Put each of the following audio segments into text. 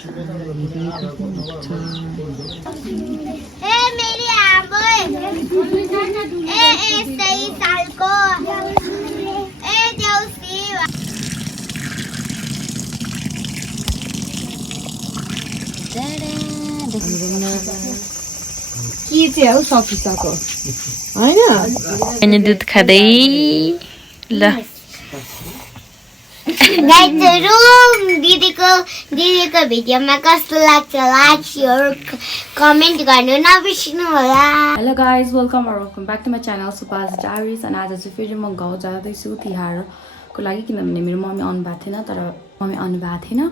मेरी सही साल को के चाहिँ हौ सकिसक्यो होइन दुध खाँदै ल गाइजहरु दिदीको भिडियोमा कस्तो लाग्छ लाइक शेयर कमेन्ट गर्नु नबिर्सिनु होला। Hello guys welcome back to my channel Supas diaries. अनि आज चाहिँ फेरि म गाउँ जाँदैछु तिहारको लागि, किनभने मेरो मम्मी आउनु भएको थिएन।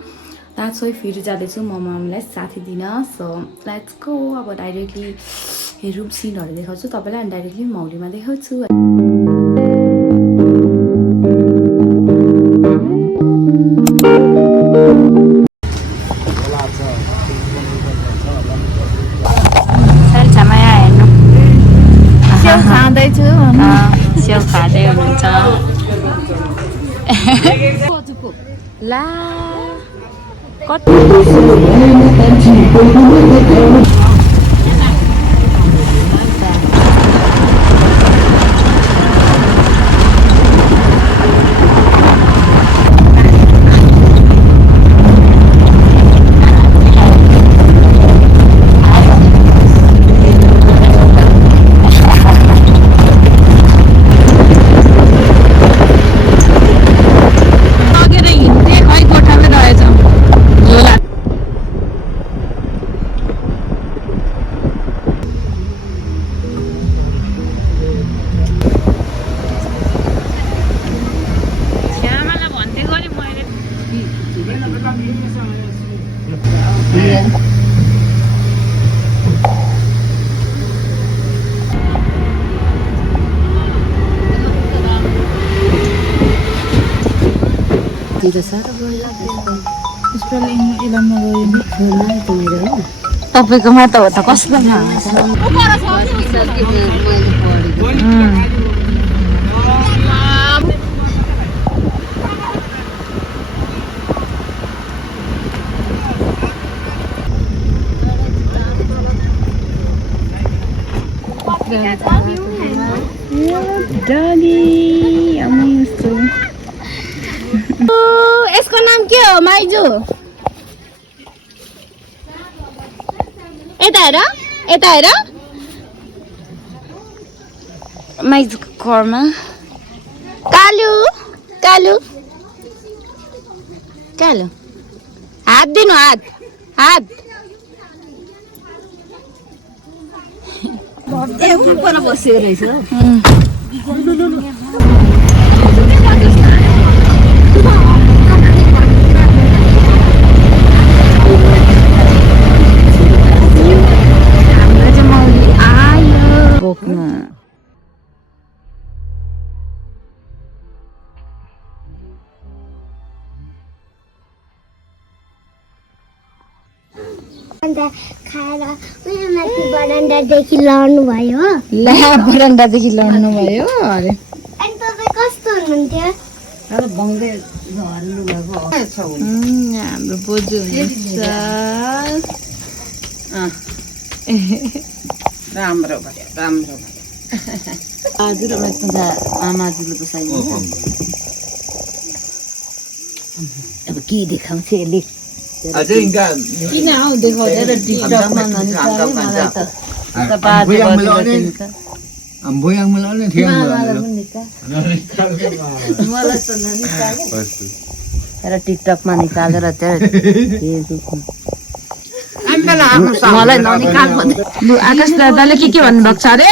द्याट्स वाइ फेरि जाँदैछु म मम्मीलाई साथी दिन। So let's go. अब डाइरेक्टली हेरौँ सिनहरू देखाउँछु तपाईँलाई, अनि डाइरेक्टली मौरीमा देखाउँछु। स्याउ खाँदै हुनुहुन्छ ला कति तपाईँकोमा त हो त कसको यसको नाम के हो माइजू? यता हेर माइजूको घरमा कालु हात दिनु हात बसेको रहेछ। खाएर माथि बरन्डादेखि लड्नु भयो। बरन्डादेखि लड्नु भयो अरे। अनि तपाईँ कस्तो हुनुहुन्थ्यो? हाम्रो बोजू हुनुहुन्छ। राम्रो भयो हजुर। आमाजुले बसाइन्छ। अब के देखाउँछ यसले? किन हौ देखाउँदै टिकटकमा टिकटकमा निकालेर मलाई ननिकाल भन्दै। आकाश दादाले के भन्नुभएको छ अरे?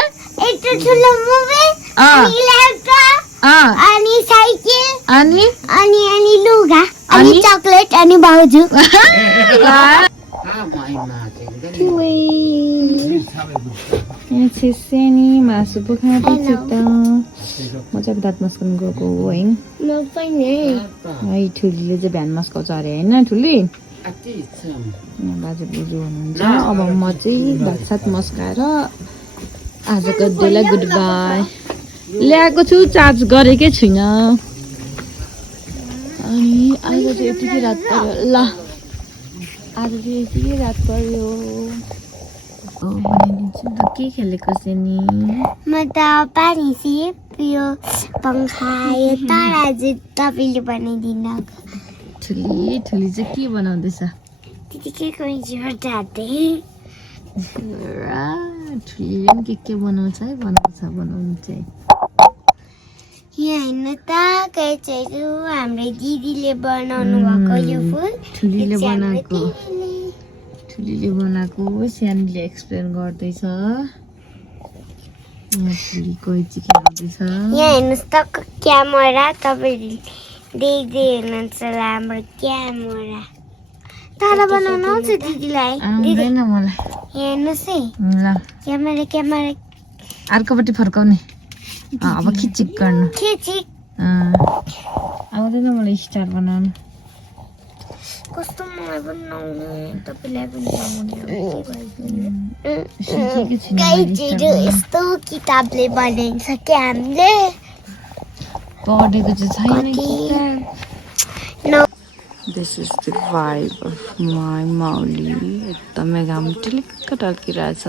अनि साइकल अनि लुगा अनि चकलेट अनि भाउजू। नि मासु बोक्न पर्छ त। म चाहिँ दाँत मस्काउनु गएको हो है। ठुलीले चाहिँ बिहान मस्काउँछ अरे होइन ठुली? बाजे बोजू हुनुहुन्छ। अब म चाहिँ भात सात मस्काएर आजको डेलाई गुड बाई ल्याएको छु। चार्ज गरेकै छुइनँ। अनि अहिले चाहिँ यतिकै रात ल आज चाहिँ यतिकै रात पर्यो बनाइदिन्छु नि त के खेलेको चाहिँ नि म त पानी पियो पंखा यो तर आज तपाईँले बनाइदिनु ठुली ठुली चाहिँ के बनाउँदैछ त्यतिकै कोही जोड्दै ठुलीले पनि के बनाउँछ है बनाउनु चाहिँ यहाँ हेर्नु त कैचहरू हाम्रो दिदीले बनाउनु भएको यो फुल ठुलीले बनाएको सानोले एक्सप्लेन गर्दैछ ठुली कैची खेलाउँदैछ यहाँ हेर्नुहोस् त क्यामेरा तपाईँले देख्दै हुनुहुन्छ हाम्रो क्यामेरा तर बनाउनु आउँछ दिदीलाई आउँदैन मलाई हेर्नुहोस् है ल क्यामेरा अर्कोपट्टि फर्काउने अब खिचिक गर्नु आउँदैन मलाई स्टार बनाउनु कस्तो मलाई बनाउनु तपाईँलाई पनि सिकेको छैन गाइजहरू यस्तो किताबले बनाइन्छ क्या हामीले पढेको चाहिँ छैन किताब This is the vibe of my Mauli. एकदमै घाम टिलिक्क टल्किरहेछ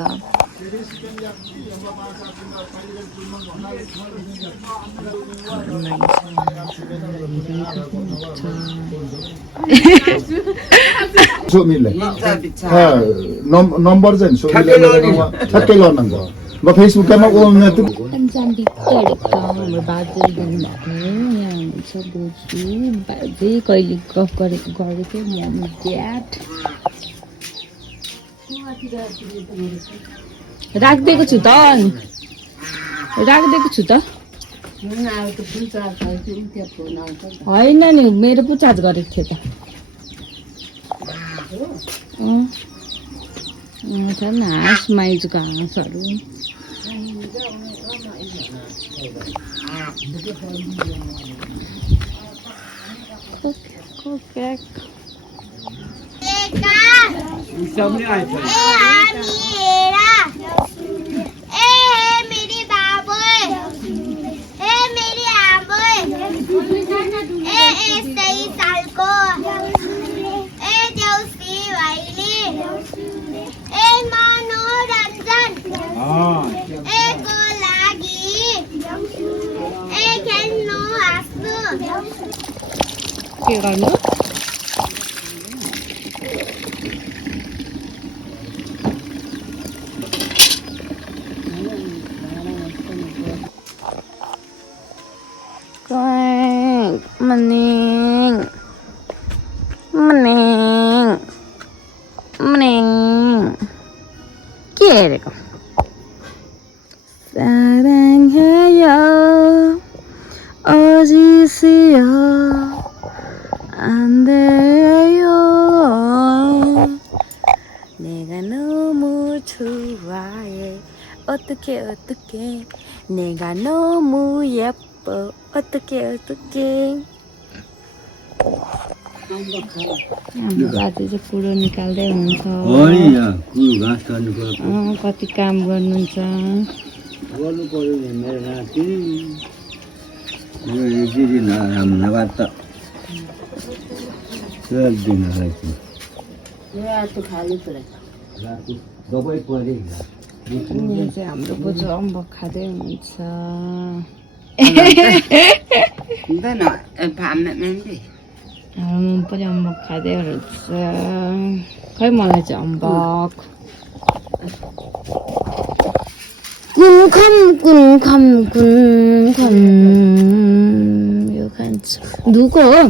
सोमिले नम्बर चाहिँ सोमिले ठ्याक्कै गर्नु म फेसबुकमा ओल्ने त हाम्रो बाजे जानुभएको यहाँ हुनुहुन्छ बोजू बाजे कहिले गफ गरेको मम्मी ड्याड राखिदिएको छु त होइन नि मेरो पो चार्ज गरेको थियो त छन् हाँस माइजको हाँसहरू के गर्नु के हेरेको 사랑해요 어디세요 안 돼요 내가 너무 좋아해 어떡해 내가 너무 예뻐 어떡해 हाम्रो बाजे चाहिँ कुरो निकाल्दै हुनुहुन्छ कति काम गर्नुहुन्छ गर्नु पर्यो नि मेरो नाति यो एकदिन नभए त दिन रहेछ दबाई पऱ्यो यहाँ चाहिँ हाम्रो बोजू अम्बक खाँदै हुनुहुन्छ हाम्रो पनि अम्बक खाँदै हुनुहुन्छ खै मलाई चाहिँ अम्बक कुन खम यो खान्छु धुको हो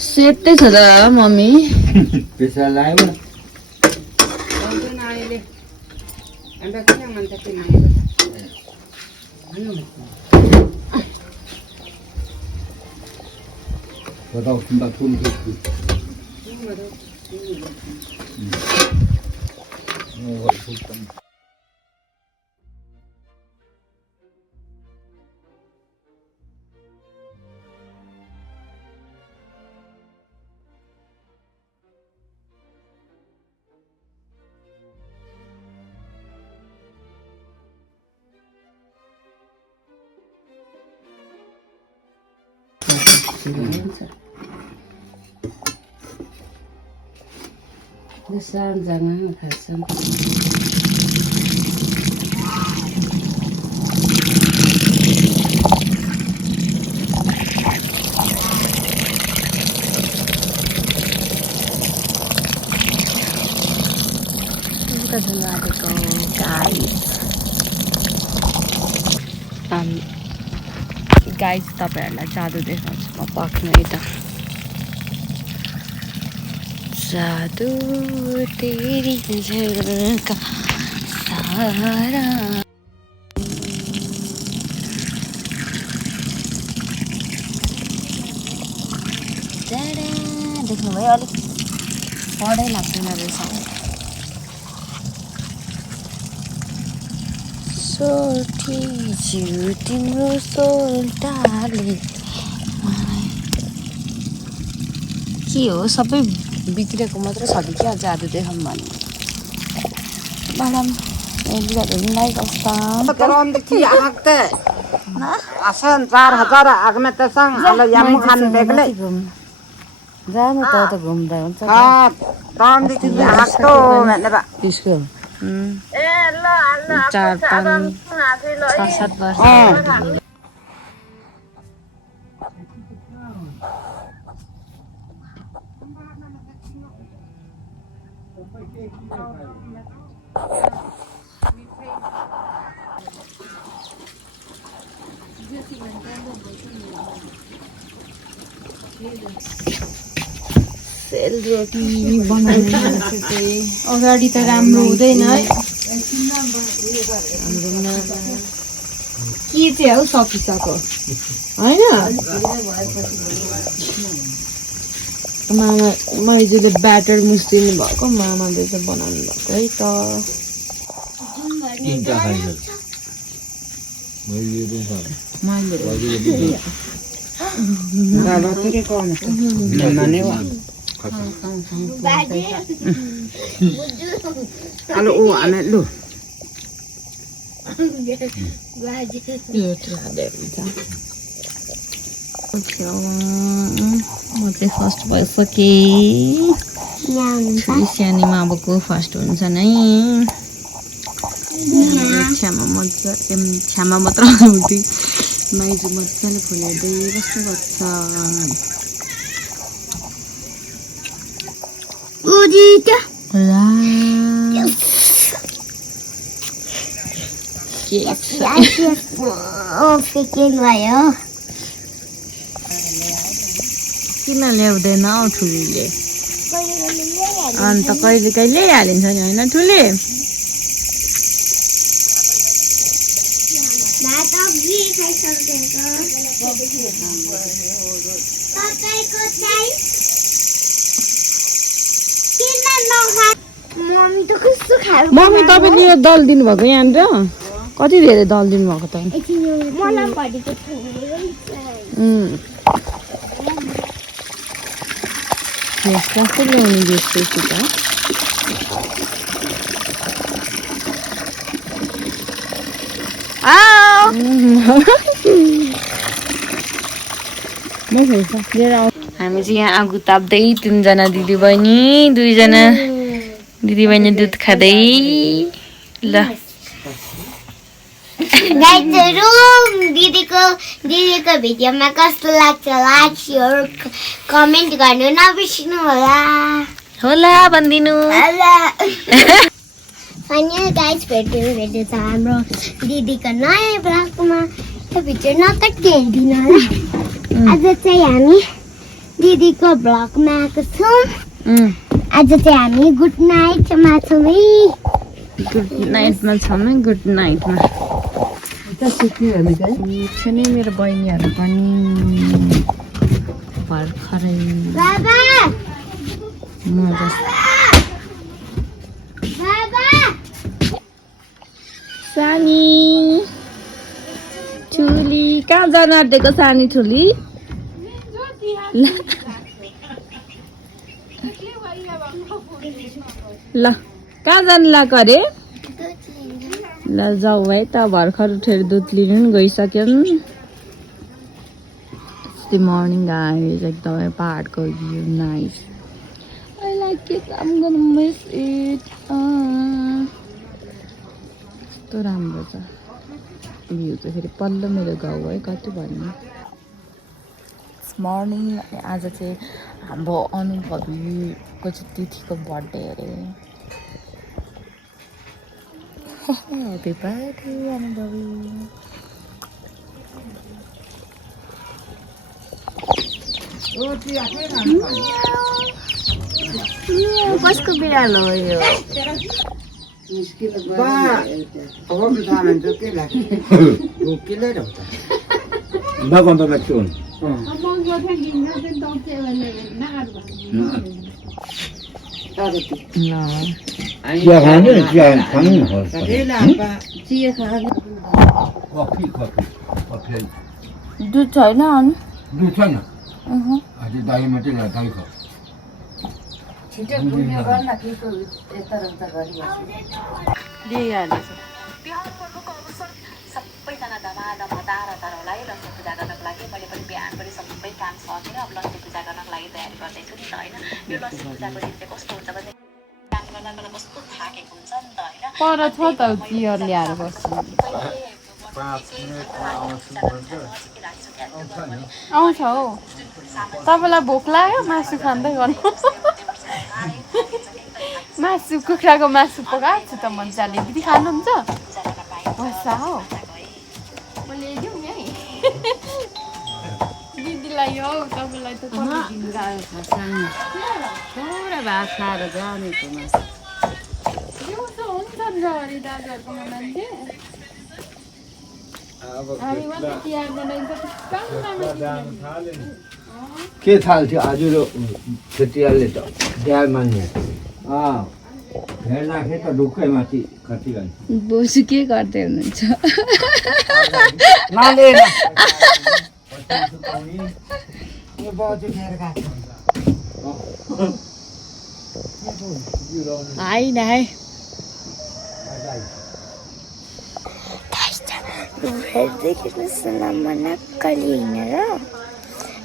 सेतै छ त मम्मी पैसा लाग्यो बताओ तुम बात कौन करती Jangan kasar. गाइस तपाईहरुलाई जादु देखाउँछु म पक्नु यता जादू तेरी झलका सारा देख्नुभयो अलिक पढै लाग्दैन रहेछ सोठी जिउ तिम्रो सोल्टाले के हो सबै बिग्रेको मात्र छ कि क्या जादु देखाउँ भन्नु madam like Terang deki akte. Asan 4000 agme tesang ala yamu khan bekle. जानु त घुम्दा हुन्छ Ha, terang deki akto mene ba. त्यसको ए ल ल 4 5 6 7 वर्ष सेलरोटी बनाउनु अगाडि त राम्रो हुँदैन है के चाहिँ हौ सकिसक्यो हैन मामा मैजुले ब्याटर मुस्दिनु भएको मामाले चाहिँ बनाउनु भएको है त तीनटा खाइन्छ Dalam tu ke kau ni? Mana wa? Kalau anak lu. यो ट्रादे हुन्छ म चाहिँ फर्स्ट भइसके सानीमा अब को फर्स्ट हुन्छ नै छ्यामा मात्र हुँदै माइजू मजाले फुलाउँदै बस्नु पर्छ किन ल्याउँदैन हौ ठुलीले अन्त कहिले कहिले हालिन्छ नि होइन ठुली मम्मी तपाईँले यो दल दिनुभएको यहाँनिर कति धेरै दल दिनुभएको त कस्तो ल्याउनु जस्तो त हामी चाहिँ यहाँ आगो ताप्दै 3 जना दिदी बहिनी 2 जना दिदी बहिनी दुध खाँदै ल दिदीको भिडियोमा कस्तो लाग्छ लाइक शेयर कमेन्ट गर्नु नबिर्सनु होला भन्दिनु फाइनल गाइस भेट्यो छ हाम्रो दिदीको नयाँ ब्लगमा त्यो भिडियो नकट्ने हेर्दिनु होला आज चाहिँ हामी दिदीको ब्लगमा आएको छौँ आज चाहिँ हामी गुड नाइटमा छौँ है गुड नाइटमा छौँ है गुड नाइटमा छ नि मेरो बहिनीहरू पनि भर्खरै बाबा सानी ठुली कहाँ जान आँटेको सानी ठुली ल कहाँ जानु लाग्यो अरे ल जाऊ है त भर्खर उठेर दुध लिनु पनि गइसक्यौँ द मर्निङ गाइस एकदमै पहाडको view nice I like it I'm gonna miss it कस्तो राम्रो छ भ्यू चाहिँ फेरि पल्लो मेरो गाउँ है कति भन्नु मर्निङ आज चाहिँ हाम्रो अनुभवीको चाहिँ तिथिको बर्थडे अरे ह्यापी बर्थडे अनुभवी कसको बिरालो हो यो दुध छैन अनि दुध छैन आज दही मात्रै ल्याएर दही खाऊ सबैजना धमाधम तारा तारालाई लक्ष्मी पूजा गर्नको लागि मैले पनि बिहान पनि सबै काम सकेर अब लक्ष्मी पूजा गर्नको लागि तयारी गर्दैछु नि त होइन यो लक्ष्मी पूजाको दिन चाहिँ कस्तो हुन्छ भने काम गर्दा गर्दा कस्तो थाकेको हुन्छ नि त होइन पर छ त चियर ल्याएर बस्छु आउँछ हौ तपाईँलाई भोक लाग्यो मासु खाँदै गर्नु मासु कुखुराको मासु पकाएको छु त मजाले दिदी खानुहुन्छ बस्छ हौ दिदीलाई हौ तपाईँलाई त पुरा भात खाएर जानेको मासु दिउँसो हुन्छ नि अरे दाजुहरूकोमा मान्छे के थाल्थ्यो आज खेतीहरूले त बिहा मान्ने भेड राखे त ढुक्कै माथि कति गर्छ बोसु के गर्दै हुनुहुन्छ होइन है हेर्दैखेर्नुहोस् न नक्कली होइन र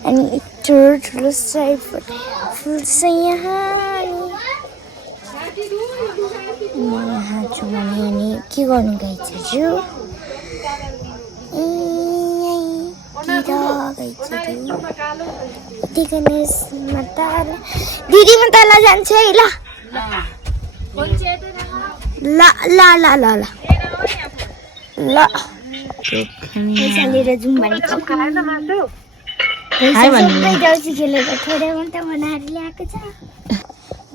अनि ठुलो ठुलो सयपत्री फुल छ यहाँ म यहाँ छु भने अनि के गर्नु गइछु दिदी म तल जान्छु है ल ल ल ल ल ल पैसा लिएर जाउँ भनेको सबै देउसी खेलेर थोरै मात्रै बनाएर ल्याएको छ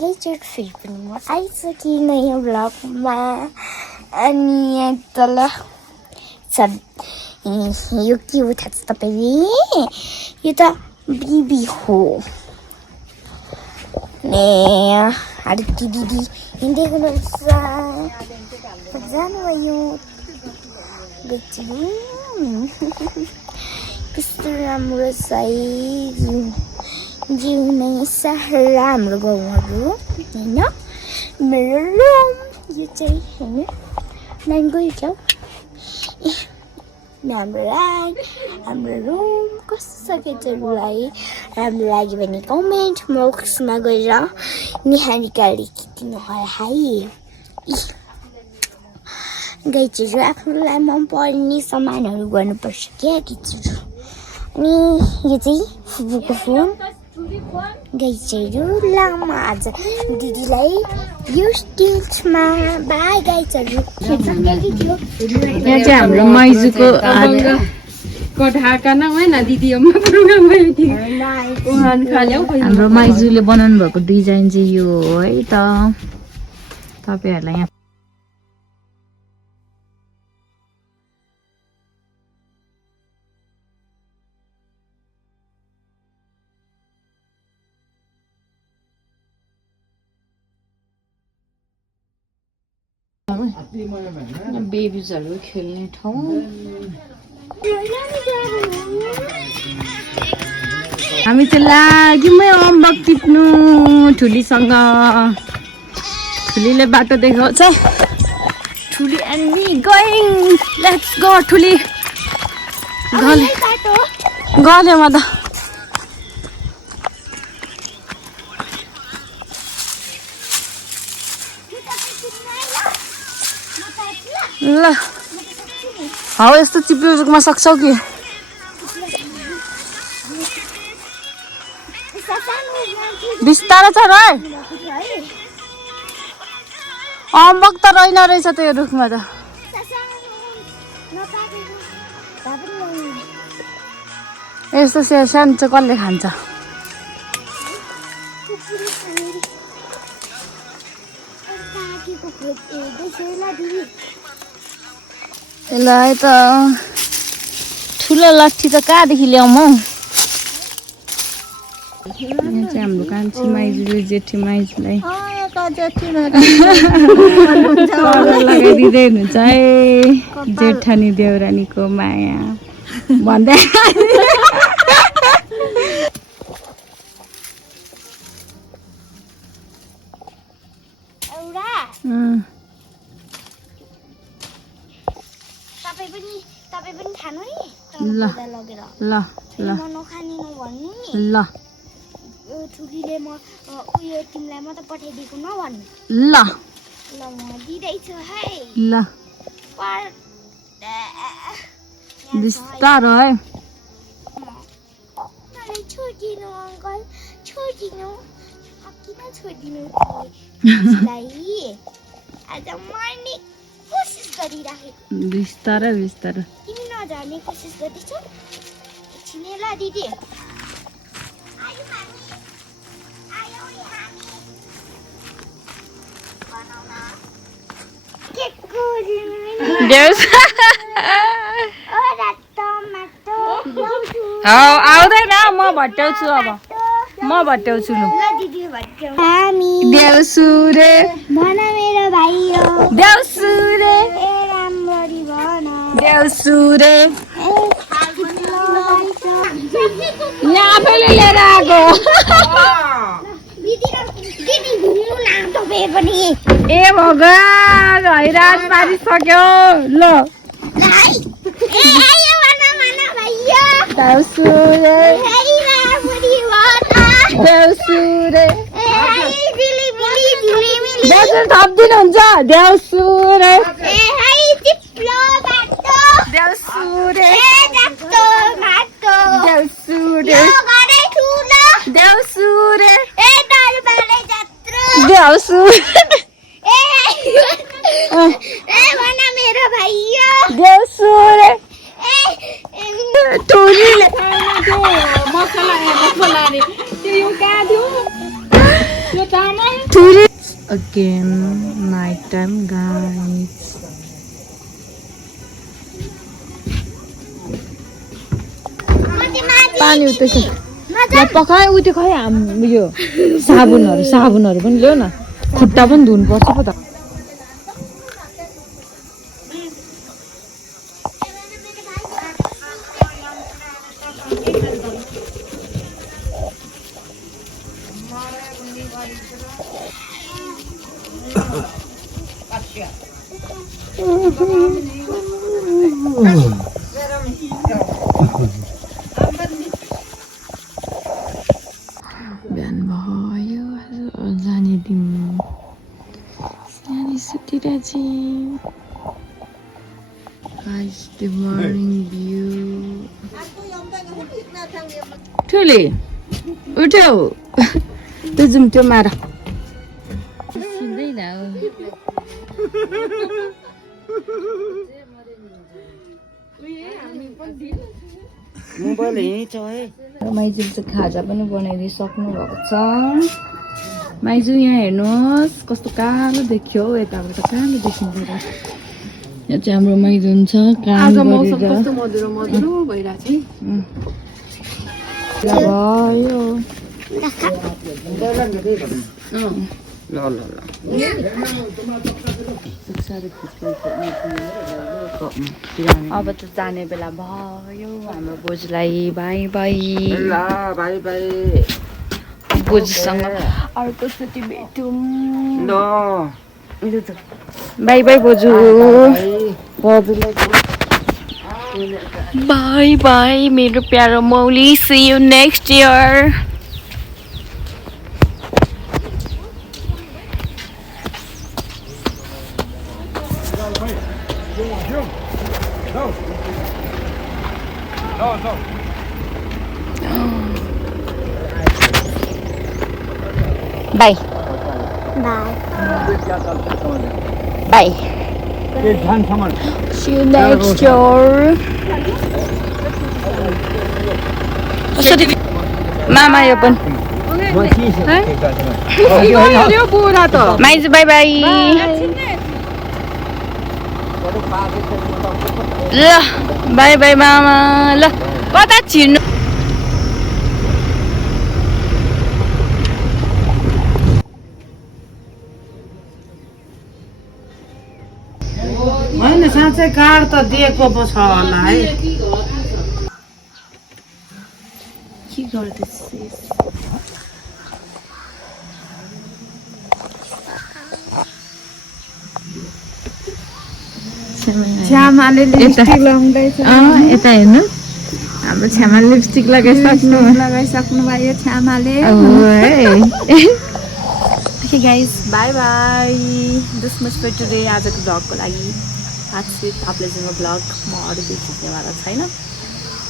एकचोटि फेरि पनि म आइसकेँ नयाँ ब्लगमा अनि यहाँ तल सब यो के हो थाहा छ तपाईँले यो त बिबी हो आरती दिदी हिँड्दै हुनुहुन्छ जानुभयो कस्तो राम्रो छ जिउ नै सहारा हाम्रो गाउँहरू होइन मेरो रुम यो चाहिँ होइन लाइन गइन्छ हाम्रो रुम कस्तो केटहरूलाई राम्रो लाग्यो भने कमेन्ट बक्समा गएर निहारिका लेखिदिनु होला है गाइजहरू आफूलाई मन पर्ने सामानहरू गर्नुपर्छ क्या गाइजहरू अनि यो चाहिँ फुपूको फोन गाइजहरू लामा आज दिदीलाई यो स्टेजमा बाई गाइजहरू यहाँ चाहिँ हाम्रो माइजूको हाम्रो माइजूले बनाउनु भएको डिजाइन चाहिँ यो हो है त तपाईँहरूलाई यहाँ बेबिजहरू खेल्ने ठाउँ हामी चाहिँ लाग्यौँ अम्बक टिप्नु ठुलीसँग ठुलीले बाटो देखाउँछ Thuli and me going let's go Thuli गल्यो म त ल हौ यस्तो चिप्लिउमा सक्छौ कि बिस्तारै छ र अम्बक त रहेन रहेछ त्यो रुखमा त यस्तो सानो चाहिँ कसले खान्छ यसलाई त ठुलो लट्ठी त कहाँदेखि ल्याउँ हौ यहाँ चाहिँ हाम्रो कान्छी माइजूले जेठी माइजूलाई लगाइदिँदै हुनुहुन्छ है जेठानी देउरानीको माया भन्दै तपाईँ पनि खानु है ल लगेर ल ल नखाने नभन्नु नि ल ठुलीले म उयो तिमीलाई मात्र पठाइदिएको नभन्नु ल ल म दिँदैछु है ल पर बिस्तारो है मलाई छोडिदिनु अङ्कल छोडिदिनु किन छोडिदिनु तिमीलाई आज मर्ने कोसिस गरिराखेको बिस्तारै बिस्तारै तिमी नझर्ने कोसिस गर्दैछौ एकछिनै ल दिदी आउँदैन म भट्याउँछु अब म भट्याउँछु लु देउसु रे भन मेरो भाइ हो देउसु रे ए राम्ररी भन देउसु रे यहाँ आफैले लिएर आएको दिदी घुम्नु न तपाईँ पनि ए भगवान हैरान पारिसक्यो ल देउसु रे देउसु रे देउसु थपिदिनुहुन्छ देउसु रे देउसु रे देउसु रे देउसु रे देउसु मेरो भाइ देउसु रे टोरीले Again, night time, guys. पानी उठ्दैछ ल पकाए उठ्यो खै यो साबुनहरू पनि ल्याउ न खुट्टा पनि धुनुपर्छ पो त बिहान भयो जाने दिन सानो सुतिरहेछ Guys, the morning view. ठुली उठ्यौ त्यो जुम त्यो मार सुन्दैन मोबाइल यहीँ छ है माइजूले चाहिँ खाजा पनि बनाइदिइसक्नु भएको छ माइजू यहाँ हेर्नुहोस् कस्तो कालो देखियो यताबाट कालो देखिन्छ र यहाँ चाहिँ हाम्रो माइजू हुन्छ काम भयो अब त जाने बेला भयो हाम्रो बोजूलाई बाई बाई बाई बाई बोजूसँग अर्कोचोटि भेटौँ बाई बाई बोजू बाई बाई मेरो प्यारो Mauli see you next year bye bye bye ते ध्यानसम्म see you next year मामा यो पनि माइजू बाई बाई ल बाई बाई मामा ल कता छिर्नु होइन साँच्चै कार्ड त दिएको पो छ होला है के गर्दैछ श्यामाले लिपस्टिक लगाउँदैछ यता हेर्नु हाम्रो छ्यामा लिपस्टिक लगाइसक्नु भयो श्यामाले Okay guys, bye bye. This much for today. आजको भ्लगको लागि that's it. तपाईँले जुन भ्लग म अरू देखिनेवाला छैन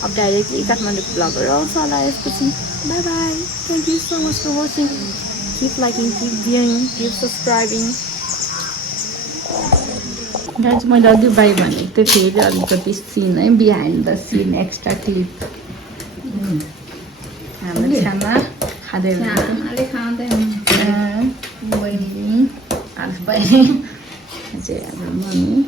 अब डाइरेक्टली काठमाडौँको भ्लगहरू आउँछ होला यसपछि bye bye thank you so much for watching keep liking keep भियरिङ किप सब्सक्राइबिङ गाइज मैले अघि बाई भनेको थिएँ फेरि अलिकति सिन है behind the scene extra clip हाम्रो छ्यामा खाँदै बहिनी हाल्फ बहिनी चाहिँ हाम्रो मम्मी